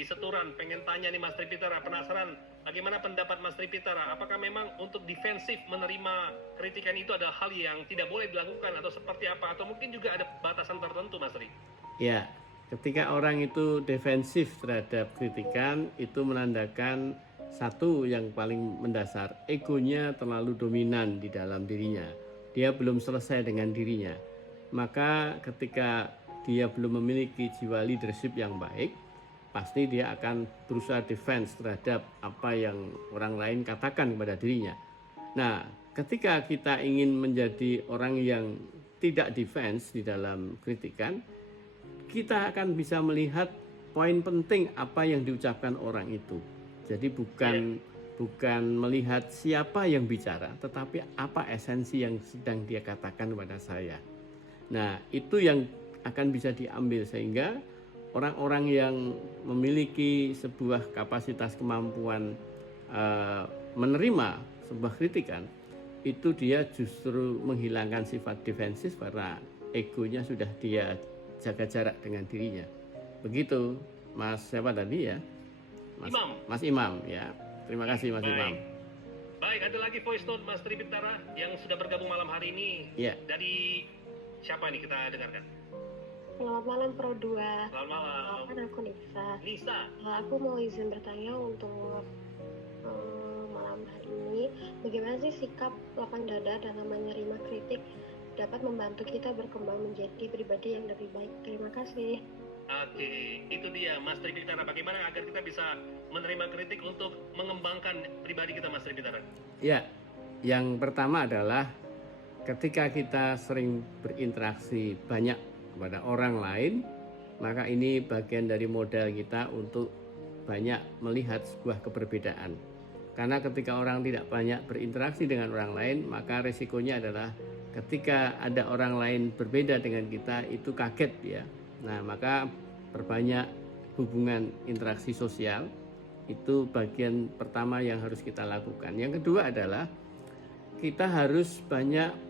di Seturan, pengen tanya nih Mas Tripitara, penasaran bagaimana pendapat Mas Tripitara, apakah memang untuk defensif menerima kritikan itu adalah hal yang tidak boleh dilakukan atau seperti apa, atau mungkin juga ada batasan tertentu Mas Tri? Ya, ketika orang itu defensif terhadap kritikan, itu menandakan satu yang paling mendasar, egonya terlalu dominan di dalam dirinya. Dia belum selesai dengan dirinya. Maka ketika dia belum memiliki jiwa leadership yang baik, pasti dia akan berusaha defense terhadap apa yang orang lain katakan kepada dirinya. Nah, ketika kita ingin menjadi orang yang tidak defense di dalam kritikan, kita akan bisa melihat poin penting apa yang diucapkan orang itu. Jadi bukan melihat siapa yang bicara, tetapi apa esensi yang sedang dia katakan kepada saya. Nah, itu yang akan bisa diambil sehingga orang-orang yang memiliki sebuah kapasitas kemampuan menerima sebuah kritikan, itu dia justru menghilangkan sifat defensif karena egonya sudah dia jaga jarak dengan dirinya. Begitu Mas siapa tadi ya? Mas Imam ya. Terima kasih Mas Imam. Baik, ada lagi voice note Mas Tripitara yang sudah bergabung malam hari ini. Ya. Dari siapa nih kita dengarkan? Selamat malam Pro 2. Selamat malam. Kan aku Nisa. Nisa. Aku mau izin bertanya untuk malam hari ini, bagaimana sih sikap lapang dada dalam menerima kritik dapat membantu kita berkembang menjadi pribadi yang lebih baik. Terima kasih. Oke, itu dia Mas Tripitara. Bagaimana agar kita bisa menerima kritik untuk mengembangkan pribadi kita Mas Tripitara? Ya, yang pertama adalah ketika kita sering berinteraksi banyak kepada orang lain, maka ini bagian dari modal kita untuk banyak melihat sebuah keberbedaan. Karena ketika orang tidak banyak berinteraksi dengan orang lain, maka resikonya adalah ketika ada orang lain berbeda dengan kita, itu kaget ya. Nah, maka perbanyak hubungan interaksi sosial, itu bagian pertama yang harus kita lakukan. Yang kedua adalah kita harus banyak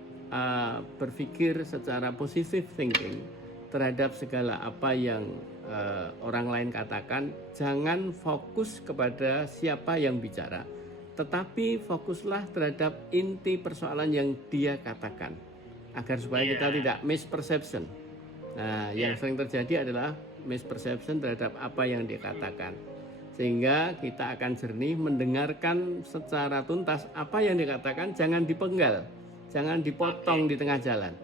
berpikir secara positive thinking terhadap segala apa yang orang lain katakan. Jangan fokus kepada siapa yang bicara, tetapi fokuslah terhadap inti persoalan yang dia katakan, agar supaya kita tidak misperception. Nah, yang sering terjadi adalah misperception terhadap apa yang dia katakan, sehingga kita akan jernih mendengarkan secara tuntas apa yang dikatakan, jangan dipenggal, jangan dipotong di tengah jalan.